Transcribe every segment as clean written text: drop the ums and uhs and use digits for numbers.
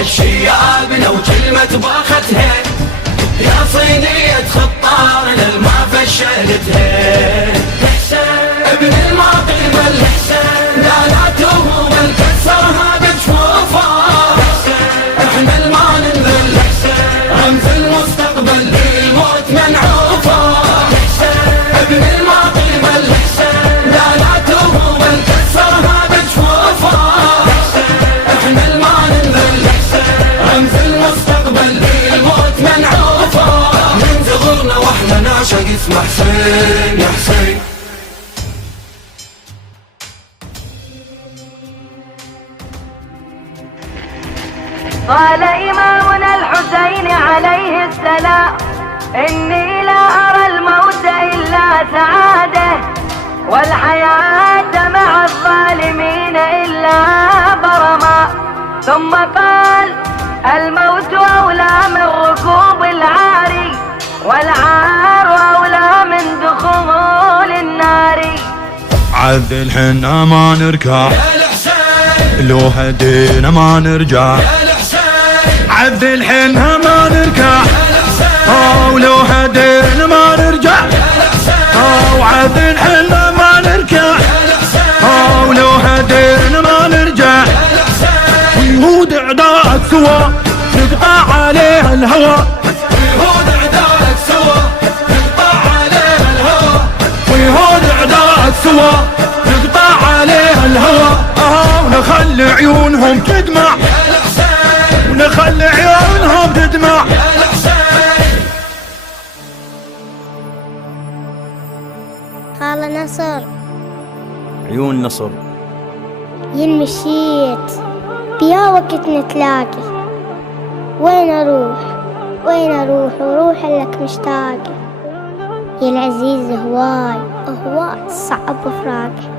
الشيابنا وكلمة باختها، يا صينية خطارنا الما فشلتها. ابن الماقيم الحسين لا توهم الكسرها بجفوفه، احنا الما ننذل رمز المستقبل للموت منعوفه. ابن الماقيم الحسين لا توهم الكسرها بجفوفه، احنا الما ننذل رمز المستقبل للموت منعوفه. من صغرنا واحنا نعشق اسم حسين يا حسين. قال إمامنا الحسين عليه السلام: إني لا أرى الموت إلا سعادة، والحياة مع الظالمين إلا برما. ثم قال: الموت أولى من ركوب العار، والعار أولى من دخول النار. عذل حنا ما نركع لو هدينا ما نرجع، عذل حنا ما نركع ولو هدينا ما نرجع، وعذل حنا ما نركع ولو هدينا ما نرجع. ويهود اعداءك سوا نقطع عليها الهوى، ويهود اعداءك سوا نقطع عليها الهوى، ويهود اعداءك سوا نقطع عليها الهوى. ونخلي عيونهم تدمع، ونخلي عيونهم تدمع. خال نصر عيون نصر ين مشيت بيا وقت نتلاقي، وين اروح وين اروح وروح لك مشتاقة. يا العزيز هواي صعب فراقي.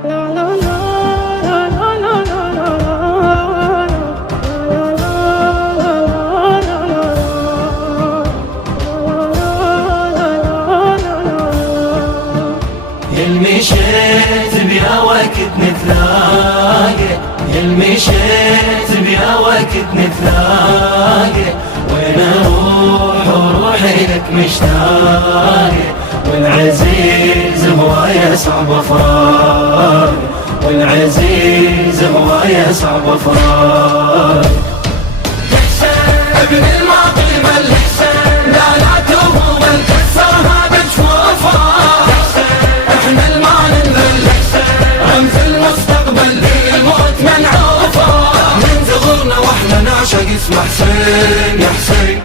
مشيت بيا وقت نتلاقى، مشيت بيا وقت نتلاقى. وين اروح وروحي لك مشتاقة، والعزيز هواية صعب فراق، والعزيز هواية صعب فراق. ابن الماقيم الحسين لا توهم الكسرها بجفوفه، احنا الما ننذل رمز المستقبل للموت منعوفه. من صغرنا واحنا نعشق اسم حسين يا حسين.